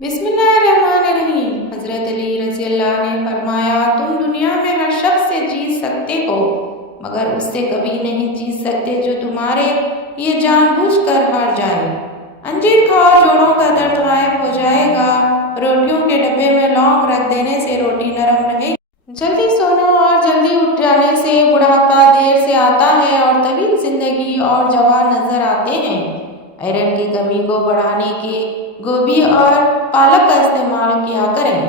بسم اللہ الرحمن الرحیم۔ حضرت علی رضی اللہ نے فرمایا، تم دنیا میں ہر شخص سے جیت سکتے ہو مگر اس سے کبھی نہیں جیت سکتے جو تمہارے یہ جان بوجھ کر ہار جائے۔ انجیر کھاؤ، جوڑوں کا درد غائب ہو جائے گا۔ روٹیوں کے ڈبے میں لونگ رکھ دینے سے روٹی نرم رہے گی۔ جلدی سونا اور جلدی اٹھ جانے سے بڑھاپا دیر سے آتا ہے اور طویل زندگی اور جوان نظر آتے ہیں۔ آئرن کی کمی کو بڑھانے کے گوبھی اور پالک کا استعمال کیا کریں۔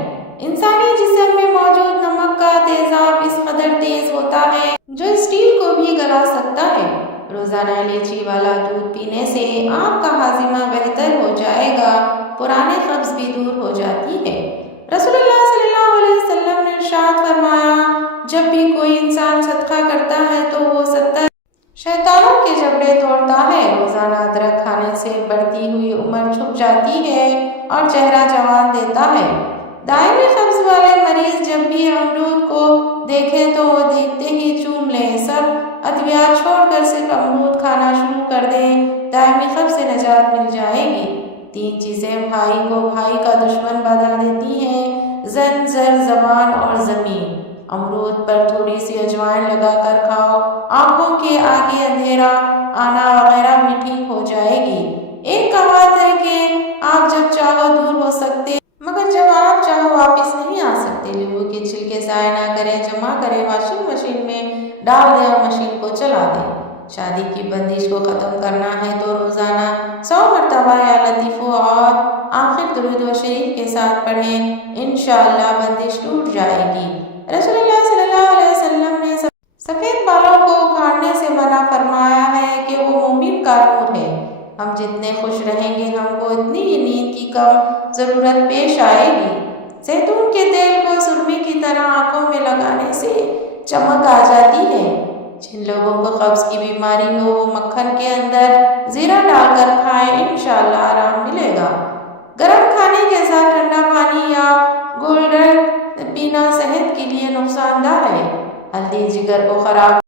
انسانی جسم میں موجود نمک کا تیزاب اس قدر تیز ہوتا ہے جو اسٹیل کو بھی گلا سکتا ہے۔ روزانہ الائچی والا دودھ پینے سے آپ کا ہاضمہ بہتر ہو جائے گا، پرانے قبض بھی دور ہو جاتی ہے۔ رسول اللہ صلی اللہ علیہ وسلم نے ارشاد فرمایا، جب بھی کوئی انسان صدقہ کرتا ہے تو وہ 70 شیطانوں کے جبڑے توڑتا ہے۔ روزانہ ادرک کھانے سے بڑھتی ہوئی عمر چھپ جاتی ہے اور چہرہ جوان دیتا ہے۔ دائمی قبض والے مریض جب بھی امرود کو دیکھیں تو وہ دیکھتے ہی چوم لیں۔ سب ادویات چھوڑ کر صرف امرود کھانا شروع کر دیں، دائمی قبض سے نجات مل جائے گی۔ 3 چیزیں بھائی کو بھائی کا دشمن بنا دیتی ہیں: زن، زر، زبان اور زمین۔ امرود پر تھوڑی سی اجوائن لگا کر کھاؤ، آنکھوں کے آگے اندھیرا آنا وغیرہ بھی ٹھیک ہو جائے گی۔ ایک کہاوت ہے کہ آپ جب چاہو دور ہو سکتے مگر جب آپ چاہو واپس نہیں آ سکتے۔ لیموں کے چھلکے ضائع نہ کریں، جمع کریں، واشنگ مشین میں ڈال دیں اور مشین کو چلا دیں۔ شادی کی بندش کو ختم کرنا ہے تو روزانہ 100 مرتبہ یا لطیفہ اور آخر درود و شریف کے ساتھ پڑھیں، انشاءاللہ بندش ٹوٹ جائے گی۔ رسول اللہ صلی اللہ علیہ وسلم نے سفید بالوں کو اکھاڑنے سے منع فرمایا ہے کہ وہ مومن کا نور ہے۔ ہم جتنے خوش رہیں گے ہم کو اتنی ہی نیند کی کم ضرورت پیش آئے گی۔ زیتون کے تیل کو سرمے کی طرح آنکھوں میں لگانے سے چمک آ جاتی ہے۔ جن لوگوں کو قبض کی بیماری ہو وہ مکھن کے اندر زیرہ ڈال کر کھائیں، انشاءاللہ آرام ملے گا۔ گرم کھانے کے ساتھ ٹھنڈا پانی یا گولڈن پینا صحت کے لیے نقصان دہ ہے۔ ہلدی جگر کو خراب